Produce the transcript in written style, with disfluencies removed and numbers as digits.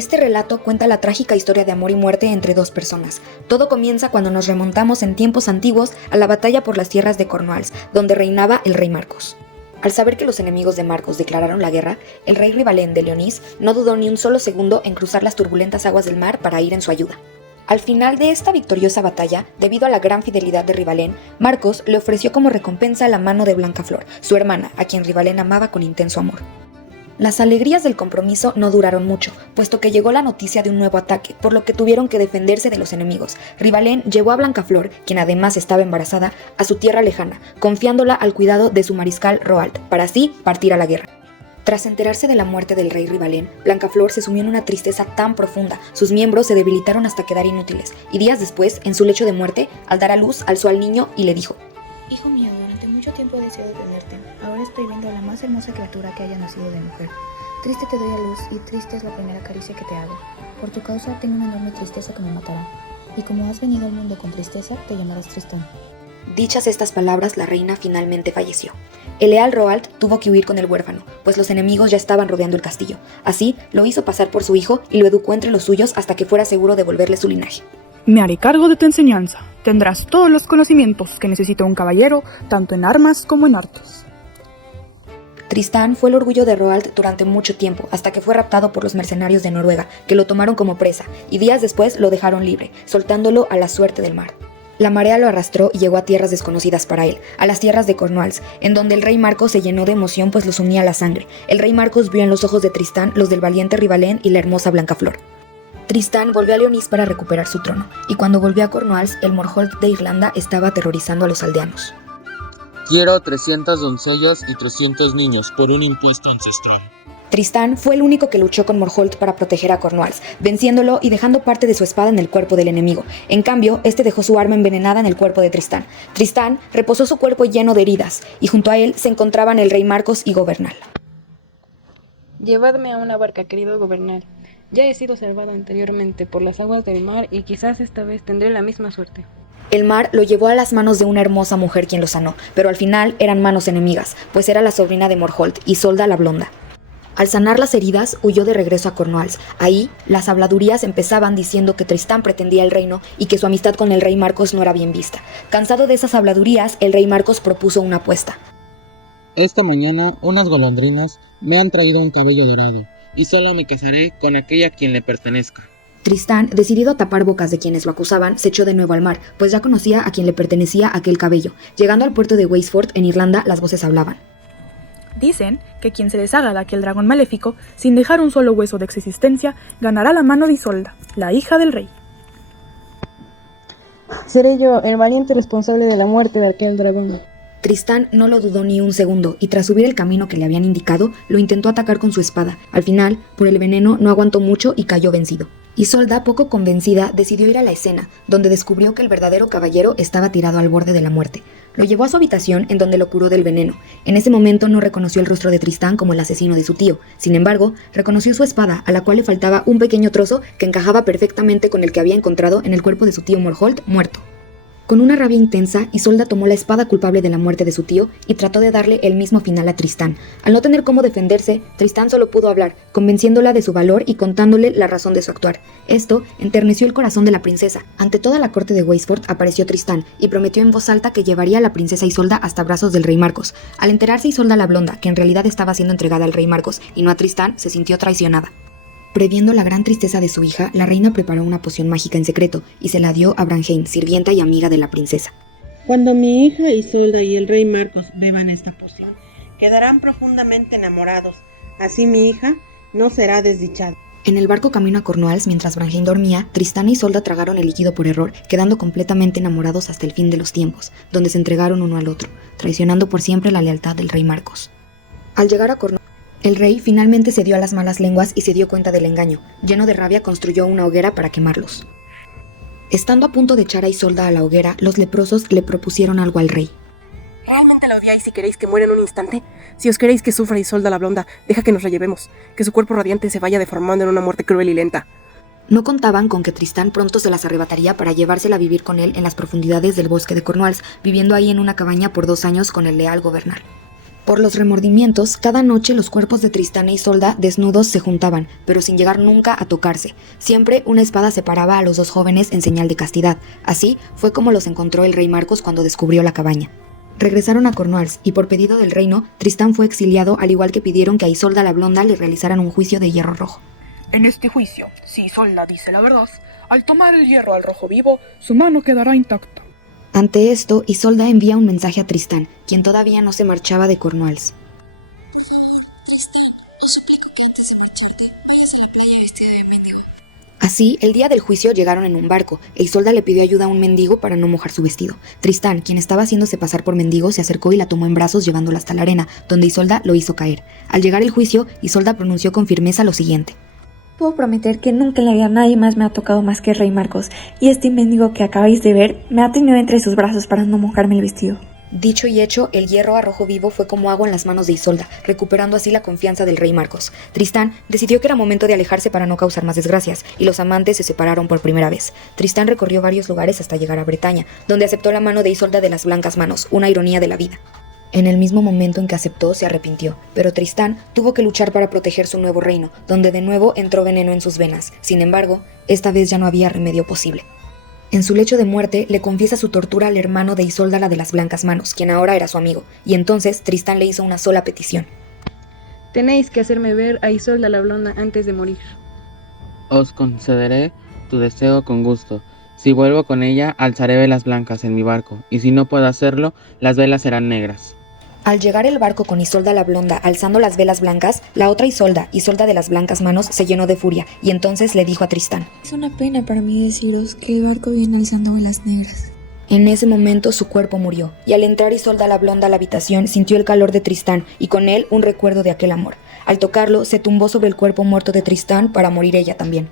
Este relato cuenta la trágica historia de amor y muerte entre dos personas. Todo comienza cuando nos remontamos en tiempos antiguos a la batalla por las tierras de Cornwalls, donde reinaba el rey Marcos. Al saber que los enemigos de Marcos declararon la guerra, el rey Rivalén de Leonís no dudó ni un solo segundo en cruzar las turbulentas aguas del mar para ir en su ayuda. Al final de esta victoriosa batalla, debido a la gran fidelidad de Rivalén, Marcos le ofreció como recompensa la mano de Blancaflor, su hermana, a quien Rivalén amaba con intenso amor. Las alegrías del compromiso no duraron mucho, puesto que llegó la noticia de un nuevo ataque, por lo que tuvieron que defenderse de los enemigos. Rivalén llevó a Blancaflor, quien además estaba embarazada, a su tierra lejana, confiándola al cuidado de su mariscal Roald, para así partir a la guerra. Tras enterarse de la muerte del rey Rivalén, Blancaflor se sumió en una tristeza tan profunda, sus miembros se debilitaron hasta quedar inútiles, y días después, en su lecho de muerte, al dar a luz, alzó al niño y le dijo: Hijo mío, durante mucho tiempo he deseado tenerte. Ahora estoy viendo a la más hermosa criatura que haya nacido de mujer. Triste te doy a luz y triste es la primera caricia que te hago. Por tu causa tengo una enorme tristeza que me matará. Y como has venido al mundo con tristeza, te llamarás Tristán. Dichas estas palabras, la reina finalmente falleció. El leal Roald tuvo que huir con el huérfano, pues los enemigos ya estaban rodeando el castillo. Así, lo hizo pasar por su hijo y lo educó entre los suyos hasta que fuera seguro de devolverle su linaje. Me haré cargo de tu enseñanza. Tendrás todos los conocimientos que necesita un caballero, tanto en armas como en artes. Tristán fue el orgullo de Roald durante mucho tiempo, hasta que fue raptado por los mercenarios de Noruega, que lo tomaron como presa, y días después lo dejaron libre, soltándolo a la suerte del mar. La marea lo arrastró y llegó a tierras desconocidas para él, a las tierras de Cornwalls, en donde el rey Marcos se llenó de emoción pues los unía la sangre. El rey Marcos vio en los ojos de Tristán los del valiente Rivalén y la hermosa Blancaflor. Tristán volvió a Leonís para recuperar su trono, y cuando volvió a Cornwalls, el Morholt de Irlanda estaba aterrorizando a los aldeanos. Quiero 300 doncellas y 300 niños por un impuesto ancestral. Tristán fue el único que luchó con Morholt para proteger a Cornwalls, venciéndolo y dejando parte de su espada en el cuerpo del enemigo. En cambio, este dejó su arma envenenada en el cuerpo de Tristán. Tristán reposó su cuerpo lleno de heridas, y junto a él se encontraban el rey Marcos y Governal. Llevadme a una barca, querido Governal. Ya he sido salvado anteriormente por las aguas del mar y quizás esta vez tendré la misma suerte. El mar lo llevó a las manos de una hermosa mujer quien lo sanó, pero al final eran manos enemigas, pues era la sobrina de Morholt, Isolda la Blonda. Al sanar las heridas, huyó de regreso a Cornwalls. Ahí, las habladurías empezaban diciendo que Tristán pretendía el reino y que su amistad con el rey Marcos no era bien vista. Cansado de esas habladurías, el rey Marcos propuso una apuesta. Esta mañana unas golondrinas me han traído un cabello dorado, y solo me casaré con aquella a quien le pertenezca. Tristán, decidido a tapar bocas de quienes lo acusaban, se echó de nuevo al mar, pues ya conocía a quien le pertenecía aquel cabello. Llegando al puerto de Weisford, en Irlanda, las voces hablaban. Dicen que quien se deshaga de aquel dragón maléfico, sin dejar un solo hueso de existencia, ganará la mano de Isolda, la hija del rey. Seré yo el valiente responsable de la muerte de aquel dragón. Tristán no lo dudó ni un segundo, y tras subir el camino que le habían indicado, lo intentó atacar con su espada. Al final, por el veneno, no aguantó mucho y cayó vencido. Isolda, poco convencida, decidió ir a la escena, donde descubrió que el verdadero caballero estaba tirado al borde de la muerte. Lo llevó a su habitación, en donde lo curó del veneno. En ese momento no reconoció el rostro de Tristán como el asesino de su tío. Sin embargo, reconoció su espada, a la cual le faltaba un pequeño trozo que encajaba perfectamente con el que había encontrado en el cuerpo de su tío Morholt muerto. Con una rabia intensa, Isolda tomó la espada culpable de la muerte de su tío y trató de darle el mismo final a Tristán. Al no tener cómo defenderse, Tristán solo pudo hablar, convenciéndola de su valor y contándole la razón de su actuar. Esto enterneció el corazón de la princesa. Ante toda la corte de Weisford apareció Tristán y prometió en voz alta que llevaría a la princesa Isolda hasta brazos del rey Marcos. Al enterarse Isolda la Blonda, que en realidad estaba siendo entregada al rey Marcos y no a Tristán, se sintió traicionada. Previendo la gran tristeza de su hija, la reina preparó una poción mágica en secreto y se la dio a Branheim, sirvienta y amiga de la princesa. Cuando mi hija Isolda y el rey Marcos beban esta poción, quedarán profundamente enamorados. Así mi hija no será desdichada. En el barco camino a Cornwalls, mientras Branheim dormía, Tristán y Isolda tragaron el líquido por error, quedando completamente enamorados hasta el fin de los tiempos, donde se entregaron uno al otro, traicionando por siempre la lealtad del rey Marcos. Al llegar a Cornwalls, el rey finalmente cedió a las malas lenguas y se dio cuenta del engaño. Lleno de rabia, construyó una hoguera para quemarlos. Estando a punto de echar a Isolda a la hoguera, los leprosos le propusieron algo al rey. ¿Realmente la odiáis y queréis que muera en un instante? Si os queréis que sufra Isolda la Blonda, deja que nos la llevemos, que su cuerpo radiante se vaya deformando en una muerte cruel y lenta. No contaban con que Tristán pronto se las arrebataría para llevársela a vivir con él en las profundidades del bosque de Cornwalls, viviendo ahí en una cabaña por 2 años con el leal Governal. Por los remordimientos, cada noche los cuerpos de Tristán e Isolda desnudos se juntaban, pero sin llegar nunca a tocarse. Siempre una espada separaba a los dos jóvenes en señal de castidad. Así fue como los encontró el rey Marcos cuando descubrió la cabaña. Regresaron a Cornualles y por pedido del reino, Tristán fue exiliado, al igual que pidieron que a Isolda la Blonda le realizaran un juicio de hierro rojo. En este juicio, si Isolda dice la verdad, al tomar el hierro al rojo vivo, su mano quedará intacta. Ante esto, Isolda envía un mensaje a Tristán, quien todavía no se marchaba de Cornualles. Así, el día del juicio llegaron en un barco, e Isolda le pidió ayuda a un mendigo para no mojar su vestido. Tristán, quien estaba haciéndose pasar por mendigo, se acercó y la tomó en brazos llevándola hasta la arena, donde Isolda lo hizo caer. Al llegar el juicio, Isolda pronunció con firmeza lo siguiente. Puedo prometer que nunca en la vida nadie más me ha tocado más que el rey Marcos, y este mendigo que acabáis de ver me ha tenido entre sus brazos para no mojarme el vestido. Dicho y hecho, el hierro a rojo vivo fue como agua en las manos de Isolda, recuperando así la confianza del rey Marcos. Tristán decidió que era momento de alejarse para no causar más desgracias, y los amantes se separaron por primera vez. Tristán recorrió varios lugares hasta llegar a Bretaña, donde aceptó la mano de Isolda de las blancas manos, una ironía de la vida. En el mismo momento en que aceptó, se arrepintió, pero Tristán tuvo que luchar para proteger su nuevo reino, donde de nuevo entró veneno en sus venas. Sin embargo, esta vez ya no había remedio posible. En su lecho de muerte, le confiesa su tortura al hermano de Isolda, la de las blancas manos, quien ahora era su amigo, y entonces Tristán le hizo una sola petición. Tenéis que hacerme ver a Isolda la Blonda antes de morir. Os concederé tu deseo con gusto. Si vuelvo con ella, alzaré velas blancas en mi barco, y si no puedo hacerlo, las velas serán negras. Al llegar el barco con Isolda la Blonda alzando las velas blancas, la otra Isolda de las blancas manos, se llenó de furia, y entonces le dijo a Tristán. Es una pena para mí deciros que el barco viene alzando velas negras. En ese momento su cuerpo murió, y al entrar Isolda la Blonda a la habitación sintió el calor de Tristán, y con él un recuerdo de aquel amor. Al tocarlo, se tumbó sobre el cuerpo muerto de Tristán para morir ella también.